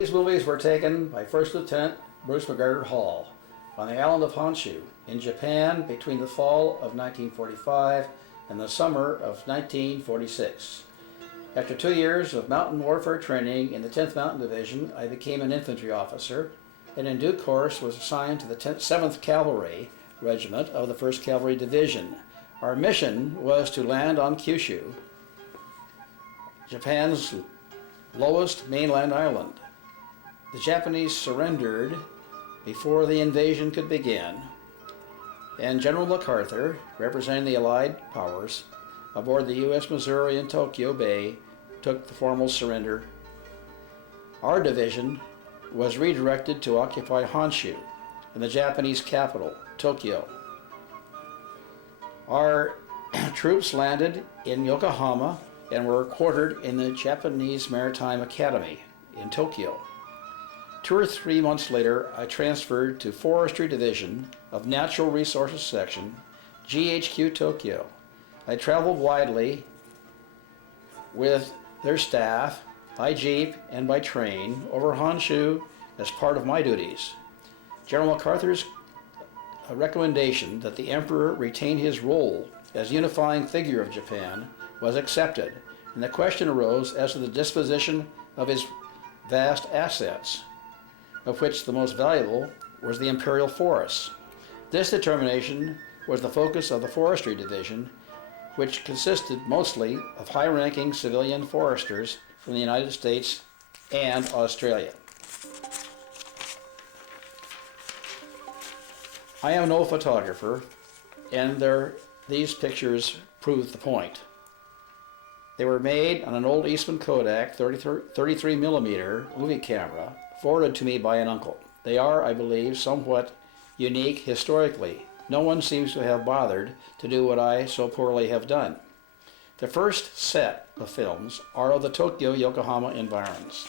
These movies were taken by First Lieutenant Bruce McGregor Hall on the island of Honshu in Japan between the fall of 1945 and the summer of 1946. After 2 years of mountain warfare training in the 10th Mountain Division, I became an infantry officer and in due course was assigned to the 7th Cavalry Regiment of the 1st Cavalry Division. Our mission was to land on Kyushu, Japan's lowest mainland island. The Japanese surrendered before the invasion could begin, and General MacArthur, representing the Allied powers, aboard the U.S. Missouri in Tokyo Bay, took the formal surrender. Our division was redirected to occupy Honshu and the Japanese capital, Tokyo. Our troops landed in Yokohama and were quartered in the Japanese Maritime Academy in Tokyo. 2 or 3 months later, I transferred to Forestry Division of Natural Resources Section, GHQ Tokyo. I traveled widely with their staff, by jeep and by train, over Honshu as part of my duties. General MacArthur's recommendation that the Emperor retain his role as unifying figure of Japan was accepted, and the question arose as to the disposition of his vast assets, of which the most valuable was the imperial forests. This determination was the focus of the Forestry Division, which consisted mostly of high-ranking civilian foresters from the United States and Australia. I am no photographer, and these pictures prove the point. They were made on an old Eastman Kodak 33mm movie camera forwarded to me by an uncle. They are, I believe, somewhat unique historically. No one seems to have bothered to do what I so poorly have done. The first set of films are of the Tokyo-Yokohama environs.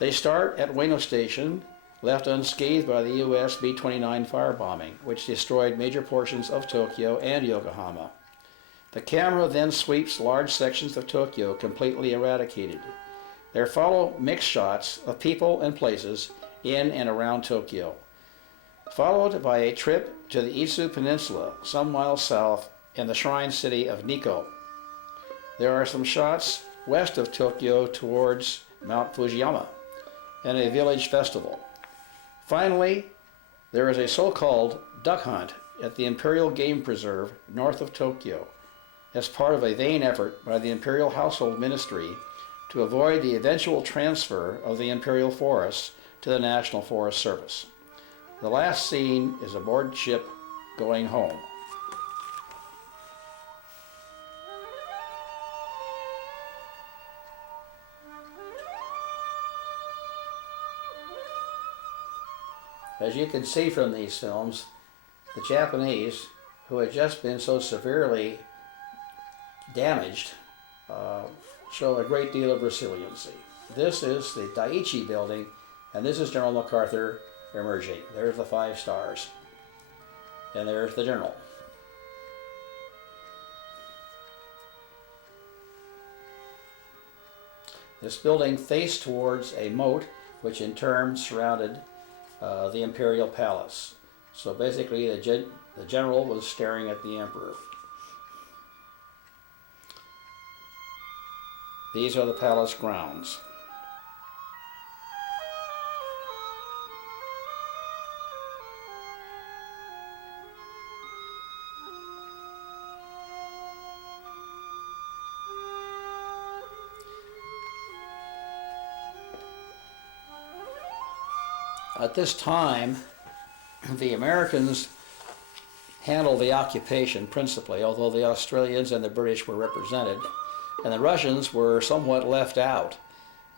They start at Ueno Station, left unscathed by the U.S. B-29 firebombing, which destroyed major portions of Tokyo and Yokohama. The camera then sweeps large sections of Tokyo completely eradicated. There follow mixed shots of people and places in and around Tokyo, followed by a trip to the Itsu Peninsula, some miles south, and the shrine city of Nikko. There are some shots west of Tokyo towards Mount Fujiyama and a village festival. Finally, there is a so-called duck hunt at the Imperial Game Preserve north of Tokyo as part of a vain effort by the Imperial Household Ministry to avoid the eventual transfer of the imperial forests to the National Forest Service. The last scene is aboard ship going home. As you can see from these films, the Japanese, who had just been so severely damaged, show a great deal of resiliency. This is the Daiichi building, and this is General MacArthur emerging. There's the 5 stars, and there's the general. This building faced towards a moat, which in turn surrounded the imperial palace. So basically, the general was staring at the emperor. These are the palace grounds. At this time, the Americans handled the occupation principally, although the Australians and the British were represented, and the Russians were somewhat left out.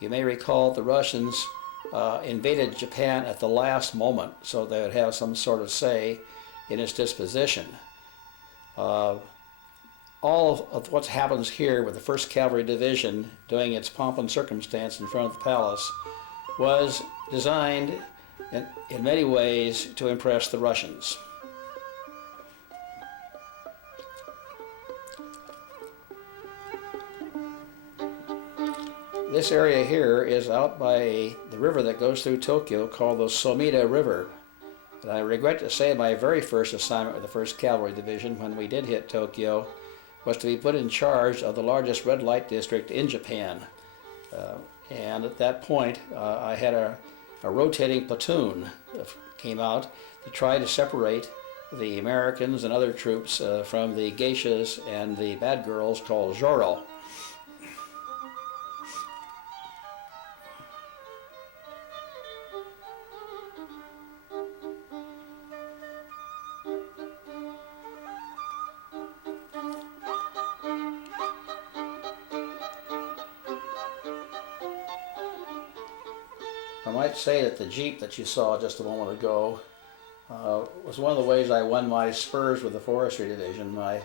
You may recall the Russians invaded Japan at the last moment, so they would have some sort of say in its disposition. All of what happens here with the 1st Cavalry Division doing its pomp and circumstance in front of the palace was designed in many ways to impress the Russians. This area here is out by the river that goes through Tokyo called the Somida River. And I regret to say my very first assignment with the 1st Cavalry Division when we did hit Tokyo was to be put in charge of the largest red light district in Japan. And at that point I had a rotating platoon that came out to try to separate the Americans and other troops from the geishas and the bad girls called Joro. I might say that the Jeep that you saw just a moment ago was one of the ways I won my spurs with the Forestry Division. My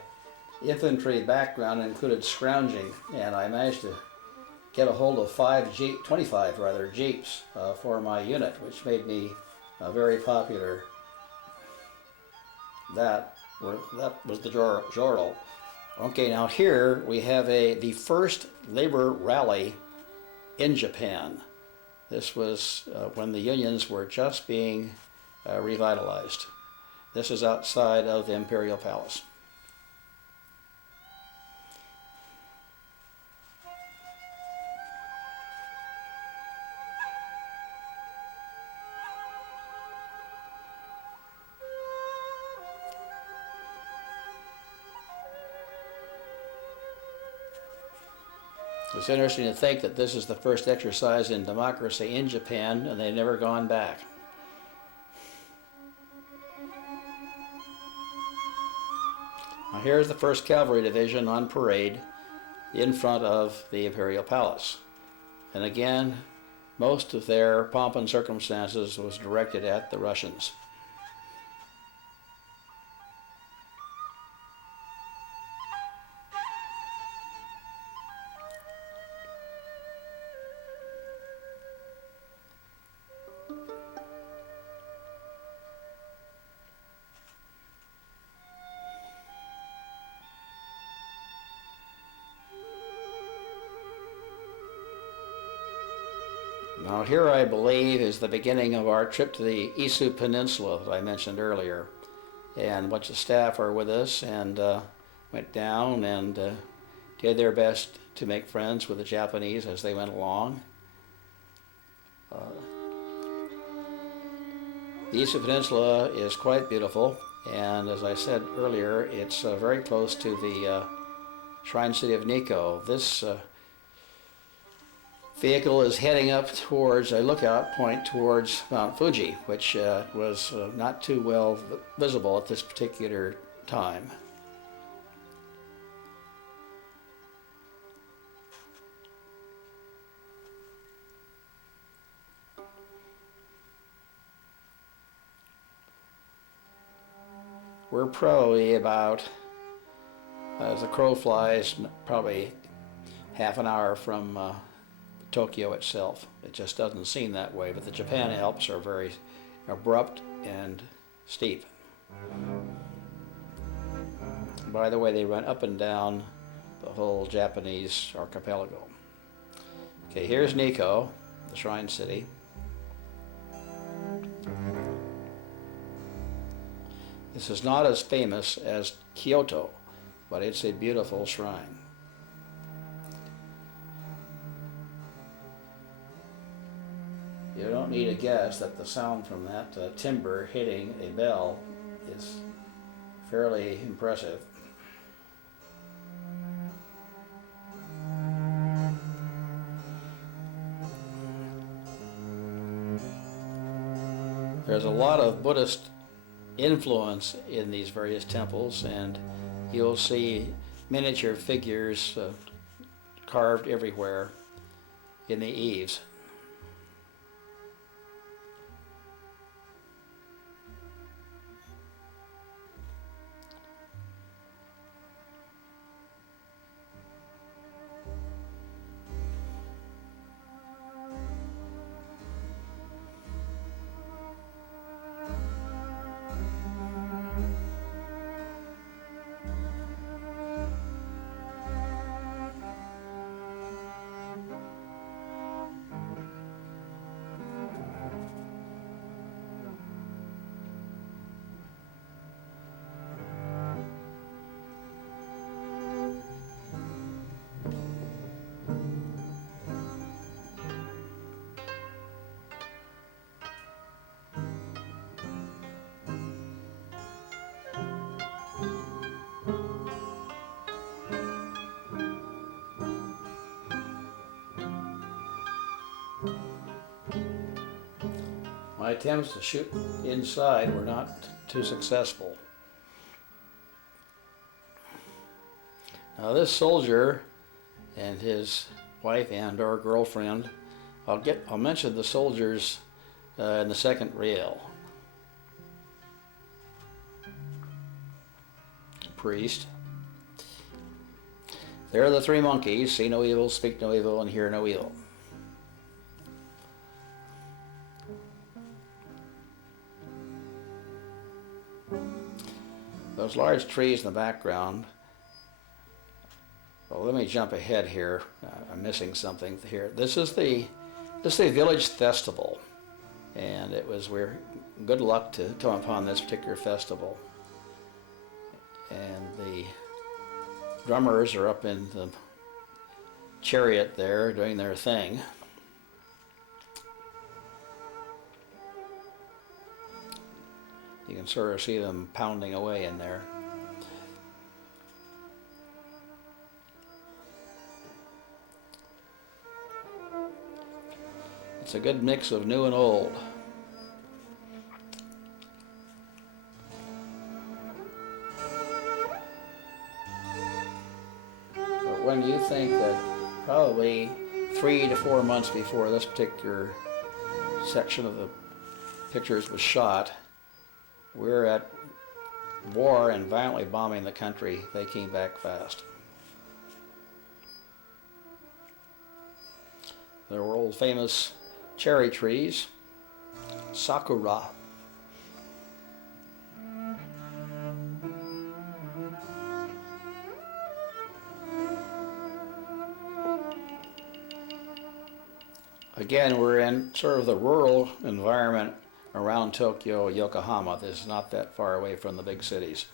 infantry background included scrounging, and I managed to get a hold of 25 Jeeps for my unit, which made me very popular. That was the Joro. Okay, now here we have the first labor rally in Japan. This was when the unions were just being revitalized. This is outside of the Imperial Palace. It's interesting to think that this is the first exercise in democracy in Japan, and they've never gone back. Now here's the 1st Cavalry Division on parade in front of the Imperial Palace. And again, most of their pomp and circumstances was directed at the Russians. Now here I believe is the beginning of our trip to the Izu Peninsula that I mentioned earlier. And a bunch of staff are with us and went down and did their best to make friends with the Japanese as they went along. The Izu Peninsula is quite beautiful, and as I said earlier, it's very close to the Shrine City of Nikko. This vehicle is heading up towards a lookout point towards Mount Fuji, which was not too well visible at this particular time. We're probably about, as the crow flies, probably half an hour from Tokyo itself. It just doesn't seem that way, but the Japan Alps are very abrupt and steep. By the way, they run up and down the whole Japanese archipelago. Okay, here's Nikko, the Shrine City. This is not as famous as Kyoto, but it's a beautiful shrine. You don't need to guess that the sound from that timber hitting a bell is fairly impressive. There's a lot of Buddhist influence in these various temples, and you'll see miniature figures carved everywhere in the eaves. My attempts to shoot inside were not too successful. Now this soldier and his wife and or girlfriend, I'll mention the soldiers in the second reel. Priest. There are the three monkeys: see no evil, speak no evil, and hear no evil. Those large trees in the background. Well, let me jump ahead here. I'm missing something here. This is the village festival, and we're good luck to come upon this particular festival. And the drummers are up in the chariot there doing their thing. You can sort of see them pounding away in there. It's a good mix of new and old. But when you think that probably 3 to 4 months before this particular section of the pictures was shot, we're at war and violently bombing the country, they came back fast. There were old famous cherry trees, sakura. Again, we're in sort of the rural environment around Tokyo, Yokohama. This is not that far away from the big cities.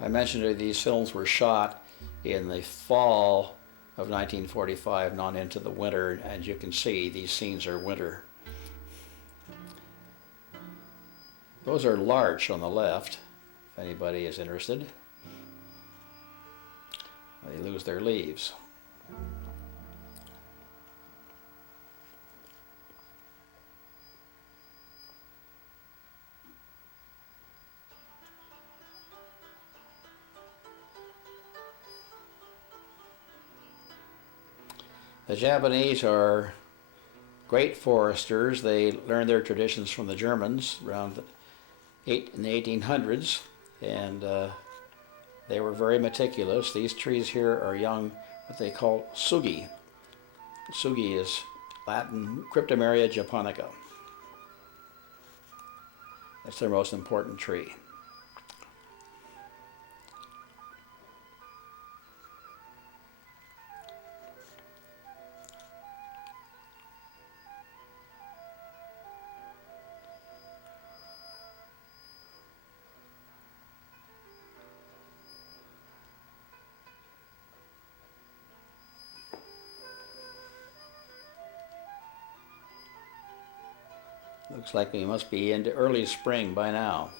I mentioned that these films were shot in the fall of 1945, not into the winter, and you can see these scenes are winter. Those are larch on the left, if anybody is interested. They lose their leaves. The Japanese are great foresters. They learned their traditions from the Germans around in the 1800s, and they were very meticulous. These trees here are young, what they call sugi. Sugi is Latin Cryptomeria japonica. That's their most important tree. Looks like we must be into early spring by now.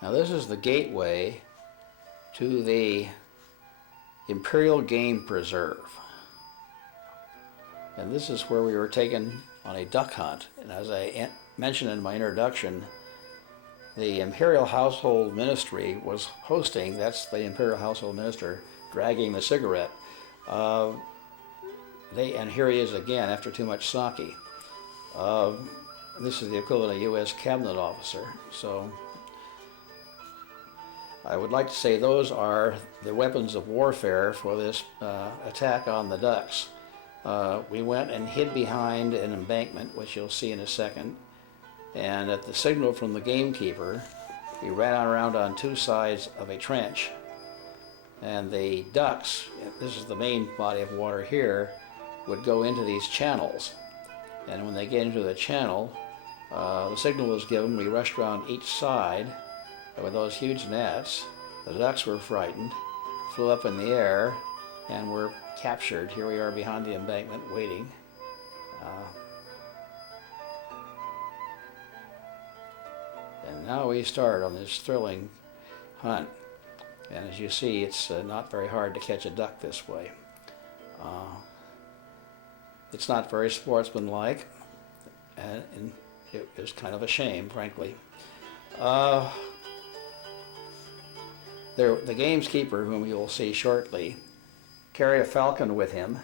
Now this is the gateway to the Imperial Game Preserve. And this is where we were taken on a duck hunt. And as I mentioned in my introduction, the Imperial Household Ministry was hosting, that's the Imperial Household Minister dragging the cigarette. And here he is again after too much sake. This is the equivalent of a U.S. cabinet officer. So I would like to say those are the weapons of warfare for this attack on the ducks. We went and hid behind an embankment, which you'll see in a second, and at the signal from the gamekeeper, we ran around on two sides of a trench, and the ducks, this is the main body of water here, would go into these channels, and when they get into the channel, the signal was given. We rushed around each side with those huge nets, The ducks were frightened, flew up in the air, and were captured. Here we are behind the embankment waiting. And now we start on this thrilling hunt. And as you see, it's not very hard to catch a duck this way. It's not very sportsmanlike, and it was kind of a shame, frankly. The gameskeeper, whom you'll see shortly, carried a falcon with him,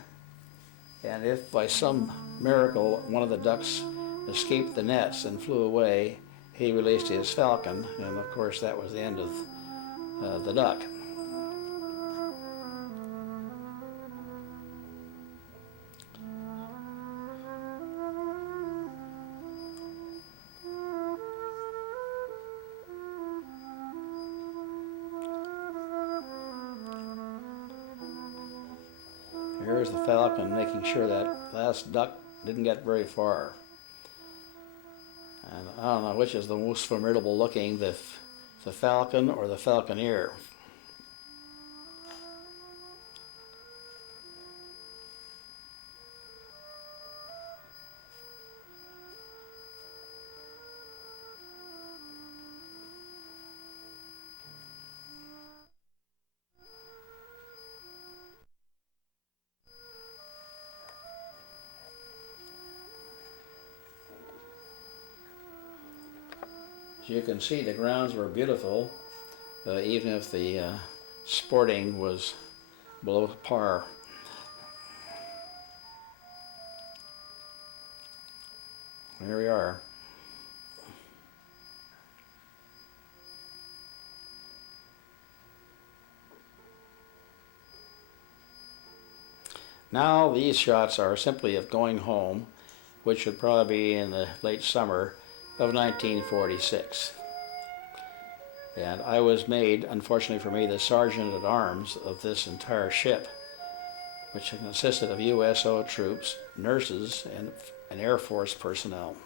and if by some miracle one of the ducks escaped the nets and flew away, he released his falcon, and of course that was the end of the duck. Here's the falcon making sure that last duck didn't get very far. And I don't know which is the most formidable looking, the falcon or the falconeer. As you can see, the grounds were beautiful, even if the sporting was below par. Here we are. Now these shots are simply of going home, which would probably be in the late summer of 1946. And I was made, unfortunately for me, the sergeant at arms of this entire ship, which consisted of USO troops, nurses, and Air Force personnel.